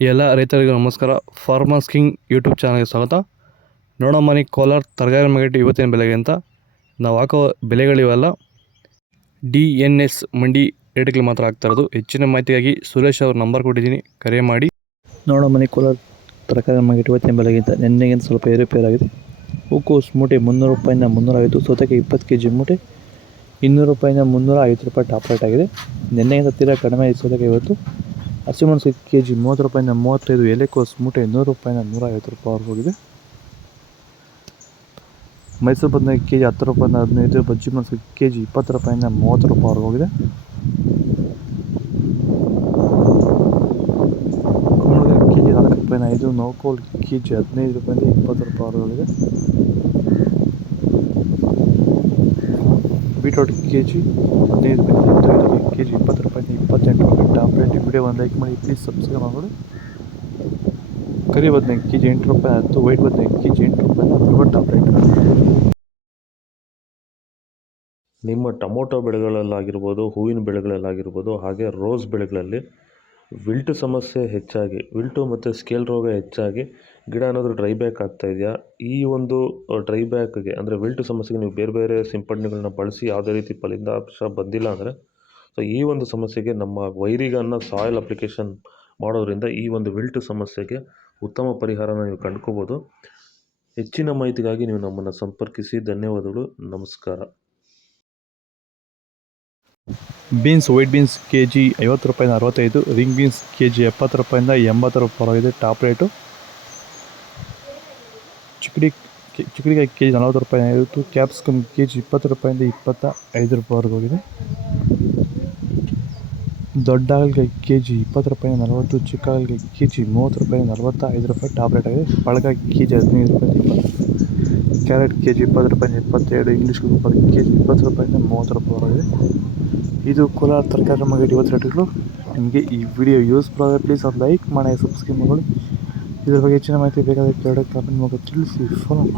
ಎಲ್ಲ ರೈತರಿಗೂ ನಮಸ್ಕಾರ. ಫಾರ್ಮರ್ಸ್ ಕಿಂಗ್ ಯೂಟ್ಯೂಬ್ ಚಾನಲ್ಗೆ ಸ್ವಾಗತ. ನೋಡಮ್ಮನಿ ಕೋಲಾರ ತರಕಾರಿ ಮಾರ್ಕೆಟ್ ಇವತ್ತಿನ ಬೆಲೆಗೆ ಅಂತ ನಾವು ಹಾಕೋ ಬೆಲೆಗಳಿವೆಲ್ಲ DNS ಮಂಡಿ ರೇಟ್ಗಳು ಮಾತ್ರ ಆಗ್ತಾ ಇರೋದು. ಹೆಚ್ಚಿನ ಮಾಹಿತಿಗಾಗಿ ಸುರೇಶ್ ಅವ್ರ ನಂಬರ್ ಕೊಟ್ಟಿದ್ದೀನಿ, ಕರೆ ಮಾಡಿ. ನೋಡಮ್ಮನಿ ಕೋಲಾರ ತರಕಾರಿ ಮಾರ್ಕೆಟ್ ಇವತ್ತಿನ ಬೆಲೆಗಿಂತ ನಿನ್ನೆಗಿಂತ ಸ್ವಲ್ಪ ಏರುಪೇರಾಗಿದೆ. ಹೂಕೋಸು ಮೂಟೆ 300 ರೂಪಾಯಿಂದ 350, ಸೌತೆಕಾಯಿ 20 kg ಮೂಟೆ 200 ರೂಪಾಯಿಂದ 350 ರೂಪಾಯಿ ಟಾಪ್ ರೇಟ್ ಆಗಿದೆ. ನಿನ್ನೆಗಿಂತ ತೀರಾ ಕಡಿಮೆ ಇದೆ ಸೌತೆಕಾಯಿ ಇವತ್ತು. ಹಸಿಮೆಣಸಿನ kg 30 ರೂಪಾಯಿಂದ 35, ಎಲೆಕೋಸು ಮೂಟೆ 100 ರೂಪಾಯಿಂದ 150 ರೂಪಾಯಿವರೆಗೂ ಹೋಗಿದೆ. ಮೈಸೂರು ಬದನೆಕಾಯಿ kg 10 ರೂಪಾಯಿಂದ 15, ಬಜ್ಜಿ ಮೆಣಸಿನ kg 20 ರೂಪಾಯಿಂದ 30 ರೂಪಾಯಿವರೆಗೂ ಹೋಗಿದೆ. ಕುಂಬಳಕಾಯಿ kg 4 ರೂಪಾಯಿಂದ 5, ನೋಕೋಲ್ kg 15 ರೂಪಾಯಿಂದ 20 ರೂಪಾಯಿವರೆಗೂ ಹೋಗಿದೆ. ಬೀಟ್ರೋಟ್ kg 15 ರೂಪಾಯಿಂದ kg 20 ರೂಪಾಯಿಂದ 28 ರೂಪಾಯಿ ಟಾಪ್ ರೇಟ್. ವಿಡಿಯೋ ಒಂದು ಲೈಕ್ ಮಾಡಿ, ಪ್ಲೀಸ್ ಸಬ್ಸ್ಕ್ರೈಬ್ ಮಾಡಿ. ಕರಿ ಬದನೆಕಾಯಿ kg 8 ರೂಪಾಯಿ 10, ವೈಟ್ ಬದನೆಕಾಯಿ kg 8 ರೂಪಾಯಿಂದ 10 ಟಾಪ್ ರೇಟ್. ನಿಮ್ಮ ಟೊಮೊಟೊ ಬೆಳೆಗಳಲ್ಲಾಗಿರ್ಬೋದು, ಹೂವಿನ ಬೆಳೆಗಳಲ್ಲಾಗಿರ್ಬೋದು, ಹಾಗೆ ರೋಸ್ ಬೆಳೆಗಳಲ್ಲಿ ವಿಲ್ಟು ಸಮಸ್ಯೆ ಹೆಚ್ಚಾಗಿ, ವಿಲ್ಟು ಮತ್ತು ಸ್ಕೇಲ್ ರೋಗ ಹೆಚ್ಚಾಗಿ ಗಿಡ ಏನಾದರೂ ಡ್ರೈ ಬ್ಯಾಕ್ ಆಗ್ತಾ ಇದೆಯಾ? ಈ ಒಂದು ಡ್ರೈ ಬ್ಯಾಕ್ಗೆ ಅಂದರೆ ವಿಲ್ಟು ಸಮಸ್ಯೆಗೆ ನೀವು ಬೇರೆ ಬೇರೆ ಸಿಂಪಡಣೆಗಳನ್ನ ಬಳಸಿ ಯಾವುದೇ ರೀತಿ ಫಲಿತಾಂಶ ಬಂದಿಲ್ಲ ಅಂದರೆ, ಸೊ ಈ ಒಂದು ಸಮಸ್ಯೆಗೆ ನಮ್ಮ ವೈರಿಗನ್ನ ಸಾಯಿಲ್ ಅಪ್ಲಿಕೇಶನ್ ಮಾಡೋದ್ರಿಂದ ಈ ಒಂದು ವಿಲ್ಟು ಸಮಸ್ಯೆಗೆ ಉತ್ತಮ ಪರಿಹಾರನ ನೀವು ಕಂಡ್ಕೋಬೋದು. ಹೆಚ್ಚಿನ ಮಾಹಿತಿಗಾಗಿ ನೀವು ನಮ್ಮನ್ನು ಸಂಪರ್ಕಿಸಿ. ಧನ್ಯವಾದಗಳು, ನಮಸ್ಕಾರ. ಬೀನ್ಸ್ ವೈಟ್ ಬೀನ್ಸ್ kg 50 ರೂಪಾಯಿಂದ 65, ರಿಂಗ್ ಬೀನ್ಸ್ kg 70 ರೂಪಾಯಿಂದ 80 ರೂಪಾಯಿವರೆಗಿದೆ ಟಾಪ್ ರೇಟು. ಚಿಕ್ಕಡಿಕಾಯಿ kg 40 ರೂಪಾಯಿಂದ 50, ಕ್ಯಾಪ್ಸಿಕಮ್ kg 20 ರೂಪಾಯಿಂದ 25 ರೂಪಾಯಿವರೆಗೂ ಹೋಗಿದೆ. ದೊಡ್ಡ ಹಾಗಲಕಾಯಿ kg 20 ರೂಪಾಯಿಂದ 40, ಚಿಕ್ಕ ಹಾಗಲಕಾಯಿ kg 30 ರೂಪಾಯಿಂದ 45 ರೂಪಾಯಿ ಟಾಪ್ ರೇಟ್ ಆಗಿದೆ. ಪಳಕಾಯಿ kg 15 ರೂಪಾಯಿಂದ 20, ಕ್ಯಾರೆಟ್ kg 20 ರೂಪಾಯಿಂದ 22, ಇಂಗ್ಲೀಷ್ ಕುಕ್ಕರ್ kg 20 ರೂಪಾಯಿಂದ 30 ರೂಪಾಯಿವರೆಗಿದೆ. ಇದು ಕೋಲಾರ ತರಕಾರಿ ಮಾರ್ಕೆಟ್ ಇವತ್ತು ರೇಟ್ಗಳು. ನಿಮಗೆ ಈ ವಿಡಿಯೋ ಯೂಸ್ಫುಲ್ ಆದರೆ ಪ್ಲೀಸ್ ಒಂದು ಲೈಕ್ ಮಾಡಿ, ಸಬ್ಸ್ಕ್ರೈಬ್ ಮಾಡಿ. ಇದ್ರ ಬಗ್ಗೆ ಹೆಚ್ಚಿನ ಮಾಹಿತಿ ಬೇಕಾದರೆ ಕೆಳಗಡೆ ಕಾಮೆಂಟ್ ಮೂಲಕ ತಿಳಿಸಿ, ಫಾಲೋ ಮಾಡಿ.